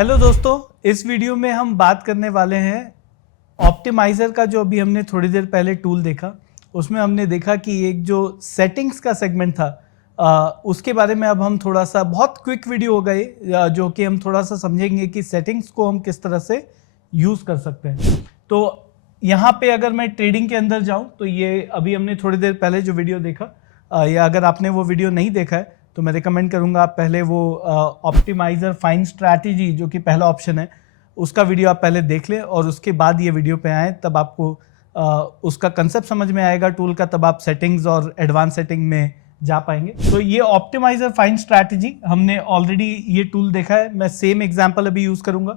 Hello दोस्तों, इस video में हम बात करने वाले हैं ऑप्टिमाइज़र का। जो अभी हमने थोड़ी देर पहले टूल देखा, उसमें हमने देखा कि एक जो सेटिंग्स का सेगमेंट था उसके बारे में अब हम थोड़ा सा, बहुत क्विक वीडियो हो गई, जो कि हम थोड़ा सा समझेंगे कि सेटिंग्स को हम किस तरह से यूज़ कर सकते हैं। तो यहाँ पे अगर मैं ट्रेडिंग के अंदर जाऊँ तो ये अभी हमने थोड़ी देर पहले जो वीडियो देखा, या अगर आपने वो वीडियो नहीं देखा है तो मैं रिकमेंड करूंगा आप पहले वो ऑप्टिमाइज़र फाइन स्ट्रैटेजी जो कि पहला ऑप्शन है उसका वीडियो आप पहले देख लें और उसके बाद ये वीडियो पे आएँ, तब आपको उसका कंसेप्ट समझ में आएगा टूल का, तब आप सेटिंग्स और एडवांस सेटिंग में जा पाएंगे। तो ये ऑप्टिमाइज़र फाइन स्ट्रैटेजी हमने ऑलरेडी ये टूल देखा है। मैं सेम एग्जाम्पल अभी यूज़ करूंगा।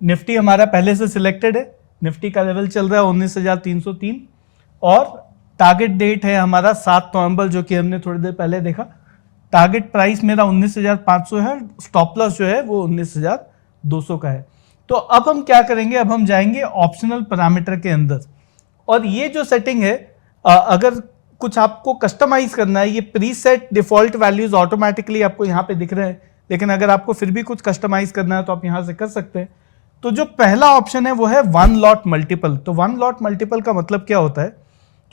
निफ्टी हमारा पहले से सिलेक्टेड है, निफ्टी का लेवल चल रहा है 19,303 और टारगेट डेट है हमारा 7 नवंबर, जो कि हमने थोड़ी देर पहले देखा। टारगेट प्राइस मेरा 19,500 है, स्टॉप लॉस जो है वो 19,200 का है। तो अब हम क्या करेंगे, अब हम जाएंगे ऑप्शनल पैरामीटर के अंदर और ये जो सेटिंग है, अगर कुछ आपको कस्टमाइज करना है, ये प्रीसेट डिफॉल्ट वैल्यूज ऑटोमेटिकली आपको यहाँ पे दिख रहे हैं, लेकिन अगर आपको फिर भी कुछ कस्टमाइज करना है तो आप यहाँ से कर सकते हैं। तो जो पहला ऑप्शन है वो है वन लॉट मल्टीपल। तो वन लॉट मल्टीपल का मतलब क्या होता है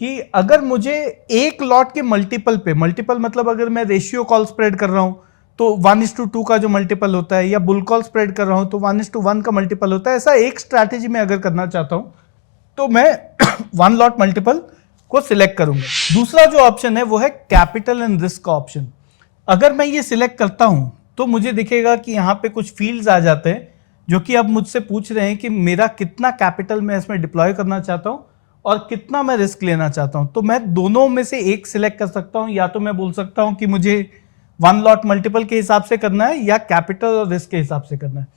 कि अगर मुझे एक लॉट के मल्टीपल पे, मल्टीपल मतलब अगर मैं रेशियो कॉल स्प्रेड कर रहा हूं तो 1:2 का जो मल्टीपल होता है, या बुल कॉल स्प्रेड कर रहा हूं तो 1:1 का मल्टीपल होता है। ऐसा एक स्ट्रैटेजी में अगर करना चाहता हूं तो मैं वन लॉट मल्टीपल को सिलेक्ट करूंगा। दूसरा जो ऑप्शन है वो है कैपिटल एंड रिस्क का ऑप्शन। अगर मैं ये सिलेक्ट करता हूं तो मुझे दिखेगा कि यहाँ पे कुछ फील्ड्स आ जाते हैं जो कि अब मुझसे पूछ रहे हैं कि मेरा कितना कैपिटल मैं इसमें डिप्लॉय करना चाहता हूं और कितना मैं रिस्क लेना चाहता हूं। तो मैं दोनों में से एक सिलेक्ट कर सकता हूं, या तो मैं बोल सकता हूं कि मुझे वन लॉट मल्टीपल के हिसाब से करना है या कैपिटल और रिस्क के हिसाब से करना है।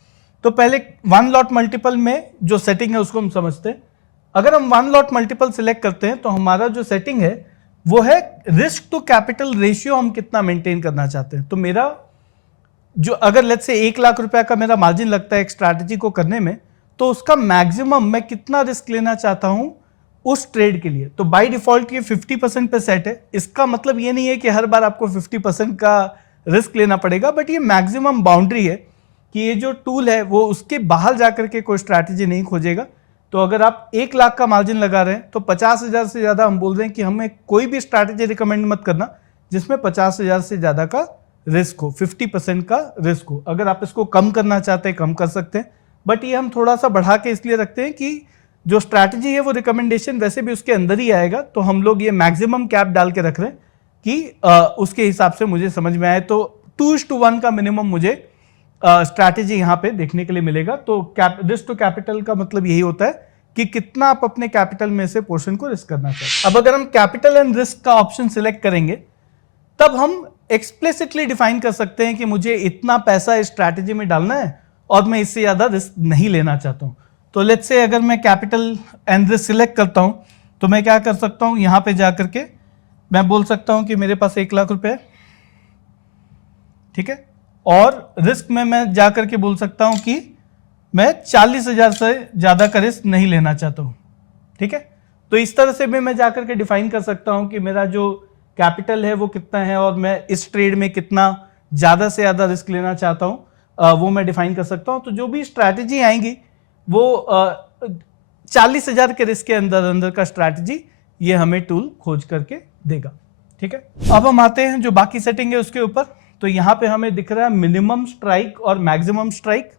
तो पहले वन लॉट मल्टीपल में जो सेटिंग है उसको हम समझते हैं। अगर हम वन लॉट मल्टीपल सिलेक्ट करते हैं तो हमारा जो सेटिंग है वो है रिस्क टू कैपिटल रेशियो, हम कितना मेंटेन करना चाहते हैं। तो मेरा जो, अगर लेट्स से 1,00,000 रुपए का मेरा मार्जिन लगता है एक स्ट्रैटेजी को करने में, तो उसका मैक्सिमम मैं कितना रिस्क लेना चाहता हूं उस ट्रेड के लिए। तो बाय डिफॉल्ट ये 50% पे सेट है। इसका मतलब ये नहीं है कि हर बार आपको 50% का रिस्क लेना पड़ेगा, बट ये मैक्सिमम बाउंड्री है कि ये जो टूल है वो उसके बाहर जाकर के कोई स्ट्रैटेजी नहीं खोजेगा। तो अगर आप 1,00,000 का मार्जिन लगा रहे हैं तो 50,000 से ज्यादा हम बोल रहे हैं कि हमें कोई भी स्ट्रैटेजी रिकमेंड मत करना जिसमें 50,000 से ज्यादा का रिस्क हो, 50% का रिस्क हो। अगर आप इसको कम करना चाहते हैं कम कर सकते हैं, बट ये हम थोड़ा सा बढ़ा के इसलिए रखते हैं कि जो स्ट्रैटेजी है वो रिकमेंडेशन वैसे भी उसके अंदर ही आएगा। तो हम लोग ये मैक्सिमम कैप डाल के रख रहे हैं कि उसके हिसाब से मुझे समझ में आए। तो 2:1 का मिनिमम मुझे स्ट्रैटेजी यहाँ पे देखने के लिए मिलेगा। तो रिस्क टू कैपिटल का मतलब यही होता है कि कितना आप अपने कैपिटल में से पोर्शन को रिस्क करना चाहते हैं। अब अगर हम कैपिटल एंड रिस्क का ऑप्शन सिलेक्ट करेंगे तब हम एक्सप्लिसिटली डिफाइन कर सकते हैं कि मुझे इतना पैसा इस स्ट्रैटेजी में डालना है और मैं इससे ज्यादा रिस्क नहीं लेना चाहता हूं। तो लेट्स से अगर मैं कैपिटल एंड रिस्क सिलेक्ट करता हूं तो मैं क्या कर सकता हूं, यहां पे जाकर के मैं बोल सकता हूं कि मेरे पास 1,00,000 रुपए है, ठीक है, और रिस्क में मैं जाकर के बोल सकता हूं कि मैं 40,000 से ज्यादा का रिस्क नहीं लेना चाहता हूं, ठीक है। तो इस तरह से भी मैं जाकर के डिफाइन कर सकता हूं कि मेरा जो कैपिटल है वो कितना है और मैं इस ट्रेड में कितना ज्यादा से ज्यादा रिस्क लेना चाहता हूं, वो मैं डिफाइन कर सकता हूं। तो जो भी स्ट्रैटेजी आएंगी वो 40,000 के रिस्क के अंदर अंदर का स्ट्रैटेजी ये हमें टूल खोज करके देगा, ठीक है। अब हम आते हैं जो बाकी सेटिंग है उसके ऊपर। तो यहां पे हमें दिख रहा है मिनिमम स्ट्राइक और मैक्सिमम स्ट्राइक।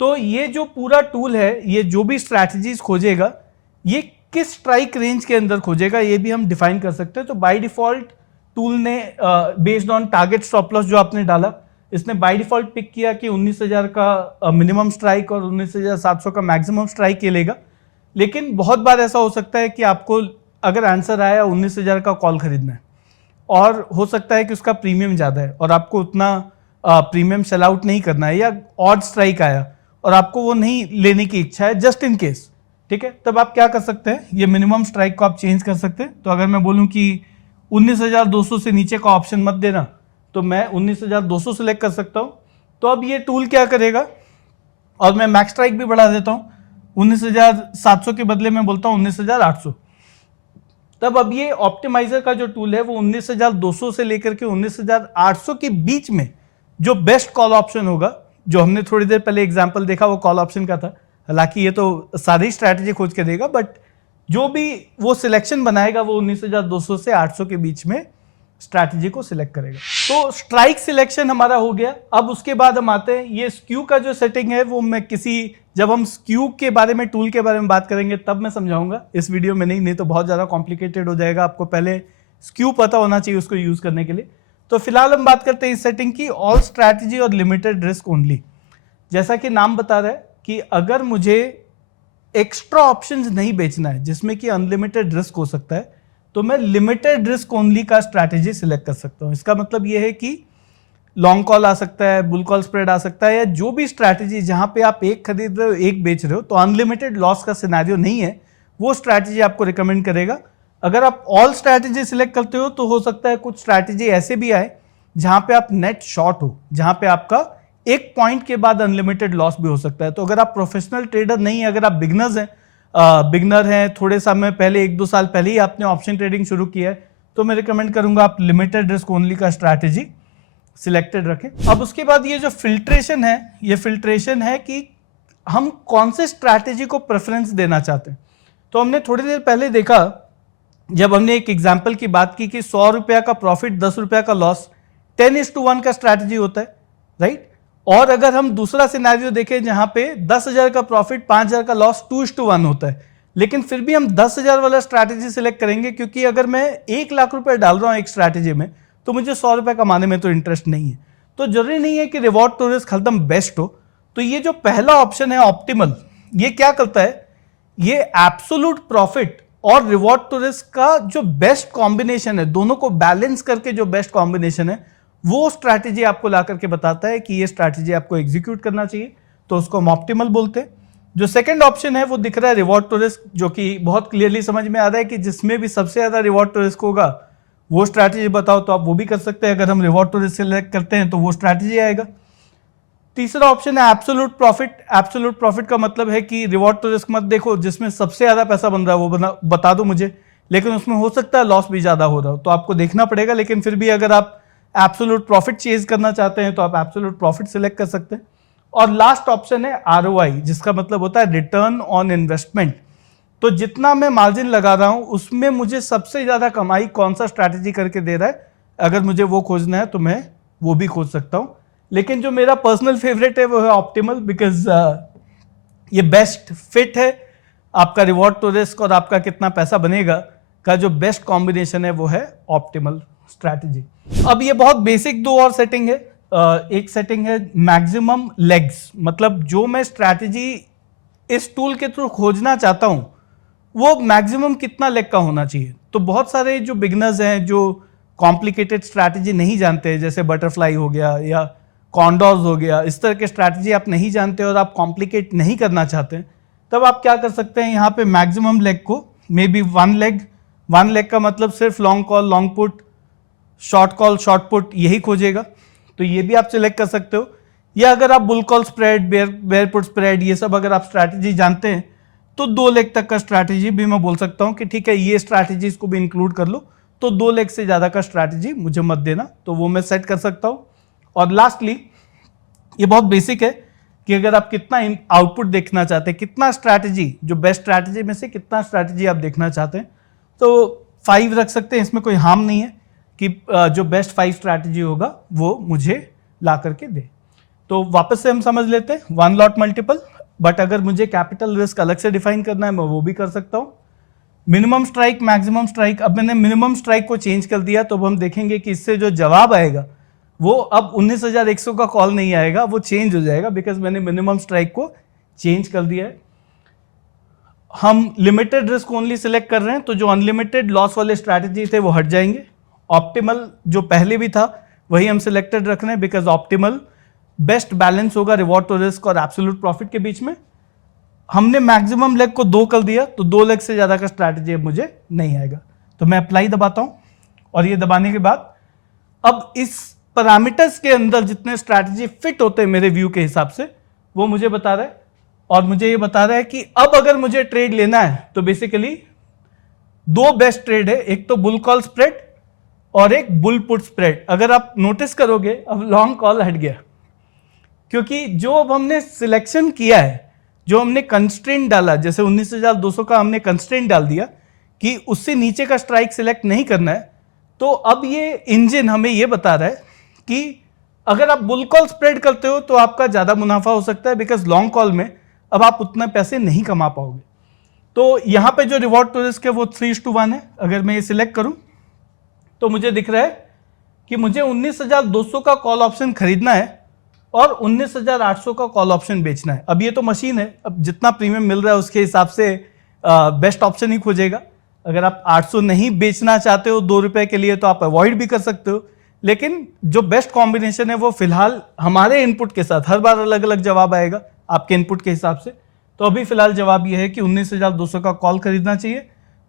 तो ये जो पूरा टूल है ये जो भी स्ट्रैटेजीज खोजेगा ये किस स्ट्राइक रेंज के अंदर खोजेगा ये भी हम डिफाइन कर सकते हैं। तो बाय डिफॉल्ट टूल ने based on target stop loss जो आपने डाला, इसने बाय डिफॉल्ट पिक किया कि 19,000 का मिनिमम स्ट्राइक और 19,700 का मैक्सिमम स्ट्राइक ये लेगा। लेकिन बहुत बार ऐसा हो सकता है कि आपको अगर आंसर आया 19,000 का कॉल खरीदना है और हो सकता है कि उसका प्रीमियम ज़्यादा है और आपको उतना प्रीमियम सेल आउट नहीं करना है, या ऑड स्ट्राइक आया और आपको वो नहीं लेने की इच्छा है जस्ट इन केस, ठीक है। तब आप क्या कर सकते हैं, ये मिनिमम स्ट्राइक को आप चेंज कर सकते हैं। तो अगर मैं बोलूं कि 19,200 से नीचे का ऑप्शन मत देना तो मैं 19,200 सेलेक्ट कर सकता हूं। तो अब ये टूल क्या करेगा, और मैं मैक्स स्ट्राइक भी बढ़ा देता हूं 19,700 के बदले में बोलता हूं 19,800। तब अब ये ऑप्टिमाइजर का जो टूल है वो 19,200 से लेकर के 19,800 के बीच में जो बेस्ट कॉल ऑप्शन होगा जो हमने थोड़ी देर पहले एग्जांपल देखा वो कॉल ऑप्शन का था, हालांकि ये तो सारी स्ट्रैटेजी खोज के देगा, बट जो भी वो सिलेक्शन बनाएगा वो 19,200 से 800 के बीच में स्ट्रैटेजी को सिलेक्ट करेगा। तो स्ट्राइक सिलेक्शन हमारा हो गया। अब उसके बाद हम आते हैं ये स्क्यू का जो सेटिंग है वो मैं जब हम स्क्यू के बारे में, टूल के बारे में बात करेंगे तब मैं समझाऊंगा, इस वीडियो में नहीं तो बहुत ज़्यादा कॉम्प्लिकेटेड हो जाएगा। आपको पहले स्क्यू पता होना चाहिए उसको यूज़ करने के लिए। तो फिलहाल हम बात करते हैं इस सेटिंग की, ऑल स्ट्रैटेजी और लिमिटेड रिस्क ओनली। जैसा कि नाम बता रहा है कि अगर मुझे एक्स्ट्रा ऑप्शंस नहीं बेचना है जिसमें कि अनलिमिटेड रिस्क हो सकता है, तो मैं लिमिटेड रिस्क ओनली का स्ट्रैटेजी सिलेक्ट कर सकता हूं। इसका मतलब यह है कि लॉन्ग कॉल आ सकता है, बुल कॉल स्प्रेड आ सकता है, या जो भी स्ट्रैटेजी जहां पे आप एक खरीद रहे हो एक बेच रहे हो, तो अनलिमिटेड लॉस का सिनेरियो नहीं है, वो स्ट्रैटेजी आपको रिकमेंड करेगा। अगर आप ऑल स्ट्रैटेजी सिलेक्ट करते हो तो हो सकता है कुछ स्ट्रैटेजी ऐसे भी आए जहां पे आप नेट शॉर्ट हो, जहां पे आपका एक पॉइंट के बाद अनलिमिटेड लॉस भी हो सकता है। तो अगर आप प्रोफेशनल ट्रेडर नहीं है, अगर आप बिगनर हैं, थोड़े समय पहले 1-2 साल पहले ही आपने ऑप्शन ट्रेडिंग शुरू किया है, तो मैं रिकमेंड करूंगा आप लिमिटेड रिस्क ओनली का स्ट्रैटेजी सिलेक्टेड रखें। अब उसके बाद ये जो फिल्ट्रेशन है, ये फिल्ट्रेशन है कि हम कौन से स्ट्रैटेजी को प्रेफरेंस देना चाहते हैं। तो हमने थोड़ी देर पहले देखा, जब हमने एक एग्जाम्पल की बात की कि 100 रुपया का प्रॉफिट 10 रुपया का लॉस 10:1 का स्ट्रैटेजी होता है, राइट। और अगर हम दूसरा सिनेरियो देखें जहां पे 10,000 का प्रॉफिट 5,000 का लॉस 2:1 होता है, लेकिन फिर भी हम 10,000 वाला स्ट्रैटेजी सिलेक्ट करेंगे, क्योंकि अगर मैं 1 लाख रुपए डाल रहा हूं एक स्ट्रैटेजी में तो मुझे 100 रुपए कमाने में तो इंटरेस्ट नहीं है। तो जरूरी नहीं है कि रिवॉर्ड टू रिस्क हरदम बेस्ट हो। तो ये जो पहला ऑप्शन है ऑप्टिमल, ये क्या करता है, ये एब्सोल्यूट प्रॉफिट और रिवॉर्ड टू रिस्क का जो बेस्ट कॉम्बिनेशन है, दोनों को बैलेंस करके जो बेस्ट कॉम्बिनेशन है, वो स्ट्रैटेजी आपको ला करके बताता है कि ये स्ट्रैटेजी आपको एग्जीक्यूट करना चाहिए, तो उसको हम ऑप्टिमल बोलते हैं। जो सेकंड ऑप्शन है वो दिख रहा है रिवॉर्ड टू रिस्क, जो कि बहुत क्लियरली समझ में आ रहा है कि जिसमें भी सबसे ज्यादा रिवॉर्ड टू रिस्क होगा वो स्ट्रैटेजी बताओ, तो आप वो भी कर सकते हैं। अगर हम रिवॉर्ड टू रिस्क सिलेक्ट करते हैं तो वो स्ट्रैटेजी आएगा। तीसरा ऑप्शन है एब्सोल्यूट प्रॉफिट। एब्सोल्यूट प्रॉफिट का मतलब है कि रिवॉर्ड टू रिस्क मत देखो, जिसमें सबसे ज्यादा पैसा बन रहा है वो बता दो मुझे, लेकिन उसमें हो सकता है लॉस भी ज्यादा हो रहा हो, तो आपको देखना पड़ेगा। लेकिन फिर भी अगर आप एब्सोल्यूट प्रॉफिट चेज करना चाहते हैं तो आप एब्सोल्यूट प्रॉफिट सिलेक्ट कर सकते हैं। और लास्ट ऑप्शन है ROI, जिसका मतलब होता है रिटर्न ऑन इन्वेस्टमेंट। तो जितना मैं मार्जिन लगा रहा हूं उसमें मुझे सबसे ज्यादा कमाई कौन सा स्ट्रैटेजी करके दे रहा है, अगर मुझे वो खोजना है तो मैं वो भी खोज सकता हूं। लेकिन जो मेरा पर्सनल फेवरेट है वो है ऑप्टिमल, बिकॉज ये बेस्ट फिट है आपका रिवॉर्ड टू रिस्क और आपका कितना पैसा बनेगा का जो बेस्ट कॉम्बिनेशन है वो है ऑप्टिमल स्ट्रैटेजी। अब ये बहुत बेसिक दो और सेटिंग है। एक सेटिंग है मैक्सिमम लेग्स, मतलब जो मैं स्ट्रैटेजी इस टूल के थ्रू खोजना चाहता हूं वो मैक्सिमम कितना लेग का होना चाहिए। तो बहुत सारे जो बिगनर्स हैं जो कॉम्प्लिकेटेड स्ट्रैटेजी नहीं जानते हैं, जैसे बटरफ्लाई हो गया या कॉन्डोर्स हो गया, इस तरह के स्ट्रैटेजी आप नहीं जानते और आप कॉम्प्लिकेट नहीं करना चाहते, तब आप क्या कर सकते हैं, यहाँ पे मैक्सिमम लेग को मे बी 1 लेग का मतलब सिर्फ long call long put, short call short put यही खोजेगा, तो ये भी आप सिलेक्ट कर सकते हो। या अगर आप bull call spread, bear put spread, ये सब अगर आप स्ट्रैटेजी जानते हैं तो 2 लेग तक का स्ट्रैटेजी भी मैं बोल सकता हूं कि ठीक है ये स्ट्रैटेजीज को भी इंक्लूड कर लो, तो 2 लेग से ज्यादा का स्ट्रैटेजी मुझे मत देना, तो वो मैं सेट कर सकता हूं। और लास्टली ये बहुत बेसिक है कि अगर आप कितना आउटपुट देखना चाहते हैं, कितना स्ट्रैटेजी, जो बेस्ट स्ट्रैटेजी में से कितना स्ट्रैटेजी आप देखना चाहते हैं, तो 5 रख सकते हैं, इसमें कोई हार्म नहीं है कि जो बेस्ट 5 स्ट्रैटेजी होगा वो मुझे ला करके दे। तो वापस से हम समझ लेते हैं 1 लॉट मल्टीपल, बट अगर मुझे कैपिटल रिस्क अलग से डिफाइन करना है मैं वो भी कर सकता हूं। मिनिमम स्ट्राइक, मैक्सिमम स्ट्राइक, अब मैंने मिनिमम स्ट्राइक को चेंज कर दिया, तो अब हम देखेंगे कि इससे जो जवाब आएगा वो अब 19,100 का कॉल नहीं आएगा, वो चेंज हो जाएगा, बिकॉज मैंने मिनिमम स्ट्राइक को चेंज कर दिया है। हम लिमिटेड रिस्क ओनली सिलेक्ट कर रहे हैं, तो जो अनलिमिटेड लॉस वाले स्ट्रैटेजी थे वो हट जाएंगे। ऑप्टिमल जो पहले भी था वही हम सिलेक्टेड रख रहे हैं, बिकॉज ऑप्टिमल बेस्ट बैलेंस होगा रिवॉर्ड टू रिस्क और एब्सोल्यूट प्रॉफिट के बीच में। हमने मैक्सिमम लेग को 2 कर दिया, तो 2 लेग से ज्यादा का स्ट्रैटेजी अब मुझे नहीं आएगा। तो मैं अप्लाई दबाता हूं, और ये दबाने के बाद अब इस पैरामीटर्स के अंदर जितने स्ट्रैटेजी फिट होते हैं मेरे व्यू के हिसाब से वो मुझे बता रहा है, और मुझे ये बता रहा है कि अब अगर मुझे ट्रेड लेना है तो बेसिकली 2 बेस्ट ट्रेड है, एक तो बुल कॉल स्प्रेड और एक बुल पुट स्प्रेड। अगर आप नोटिस करोगे अब लॉन्ग कॉल हट गया, क्योंकि जो अब हमने सिलेक्शन किया है, जो हमने कंस्ट्रेंट डाला, जैसे 19,200 का हमने कंस्ट्रेंट डाल दिया कि उससे नीचे का स्ट्राइक सिलेक्ट नहीं करना है, तो अब ये इंजन हमें ये बता रहा है कि अगर आप बुल कॉल स्प्रेड करते हो तो आपका ज्यादा मुनाफा हो सकता है, बिकॉज लॉन्ग कॉल में अब आप उतना पैसे नहीं कमा पाओगे। तो यहां पे जो रिवॉर्ड टू रिस्क है वो 3:1 है। अगर मैं ये सिलेक्ट करूं तो मुझे दिख रहा है कि मुझे 19,200 का कॉल ऑप्शन खरीदना है और 19,800 का कॉल ऑप्शन बेचना है। अब ये तो मशीन है, अब जितना प्रीमियम मिल रहा है उसके हिसाब से बेस्ट ऑप्शन ही खोजेगा। अगर आप 800 नहीं बेचना चाहते हो 2 रुपए के लिए तो आप अवॉइड भी कर सकते हो, लेकिन जो बेस्ट कॉम्बिनेशन है वो फिलहाल हमारे इनपुट के साथ, हर बार अलग अलग जवाब आएगा आपके इनपुट के हिसाब से, तो अभी फिलहाल जवाब ये है कि 19,200 का कॉल खरीदना चाहिए,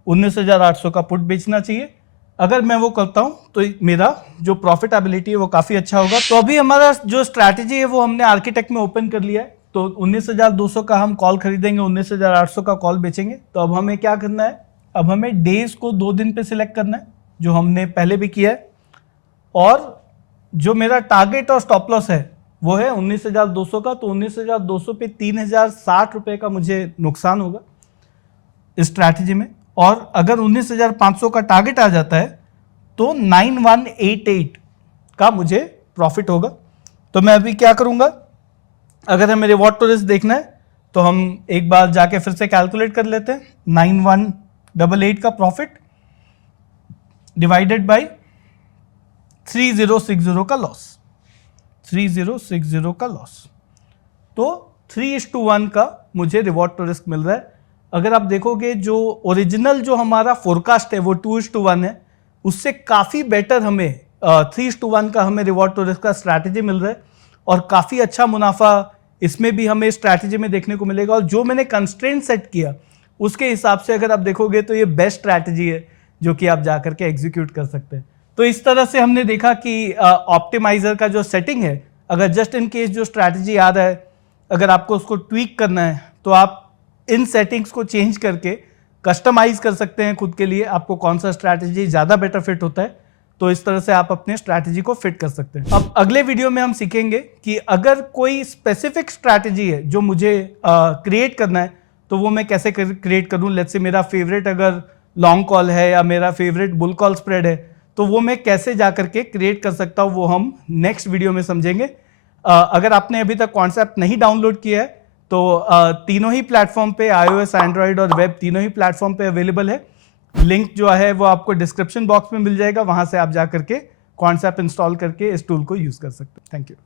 19,800 का पुट बेचना चाहिए। अगर मैं वो करता हूं तो मेरा जो प्रॉफिटेबिलिटी है वो काफी अच्छा होगा। तो अभी हमारा जो स्ट्रैटेजी है वो हमने आर्किटेक्ट में ओपन कर लिया है। तो 19,200 का हम कॉल खरीदेंगे, 19,800 का कॉल बेचेंगे। तो अब हमें क्या करना है, अब हमें डेज को 2 दिन पे सिलेक्ट करना है, जो हमने पहले भी किया है, और जो मेरा टारगेट और स्टॉप लॉस है वो है 19,200 का। तो 19,200 पे 3,060 रुपए का मुझे नुकसान होगा इस स्ट्रैटेजी में, और अगर 19,500 का टारगेट आ जाता है तो 9188 का मुझे प्रॉफिट होगा। तो मैं अभी क्या करूंगा, अगर हमें रिवॉर्ड टू रिस्क देखना है तो हम एक बार जाके फिर से कैलकुलेट कर लेते हैं। 9188 का प्रॉफिट डिवाइडेड बाय 3060 का लॉस, 3060 का लॉस, तो 3:1 का मुझे रिवॉर्ड टू रिस्क मिल रहा है। अगर आप देखोगे जो ओरिजिनल जो हमारा फोरकास्ट है वो 2:1 है, उससे काफी बेटर हमें 3:1 का हमें रिवॉर्ड टू रिस्क का स्ट्रैटेजी मिल रहा है, और काफी अच्छा मुनाफा इसमें भी हमें स्ट्रैटेजी में देखने को मिलेगा। और जो मैंने कंस्ट्रेंट सेट किया उसके हिसाब से अगर आप देखोगे तो ये बेस्ट स्ट्रैटेजी है जो कि आप जाकर के एग्जीक्यूट कर सकते हैं। तो इस तरह से हमने देखा कि ऑप्टिमाइजर का जो सेटिंग है, अगर जस्ट इन केस जो स्ट्रैटेजी आ रहा है, अगर आपको उसको ट्वीक करना है तो आप इन सेटिंग्स को चेंज करके कस्टमाइज कर सकते हैं खुद के लिए, आपको कौन सा स्ट्रैटेजी ज्यादा बेटर फिट होता है, तो इस तरह से आप अपने स्ट्रैटेजी को फिट कर सकते हैं। अब अगले वीडियो में हम सीखेंगे कि अगर कोई स्पेसिफिक स्ट्रैटेजी है जो मुझे क्रिएट करना है तो वो मैं कैसे क्रिएट करूं। लेट्स से मेरा फेवरेट अगर लॉन्ग कॉल है या मेरा फेवरेट बुल कॉल स्प्रेड है, तो वो मैं कैसे जाकर के क्रिएट कर सकता हूं, वो हम नेक्स्ट वीडियो में समझेंगे। अगर आपने अभी तक कॉन्सेप्ट नहीं डाउनलोड किया है तो तीनों ही प्लेटफॉर्म पे, iOS, एंड्रॉइड और वेब, तीनों ही प्लेटफॉर्म पे अवेलेबल है। लिंक जो है वो आपको डिस्क्रिप्शन बॉक्स में मिल जाएगा, वहां से आप जाकर के कॉन्सेप्ट इंस्टॉल करके इस टूल को यूज कर सकते हैं। Thank you.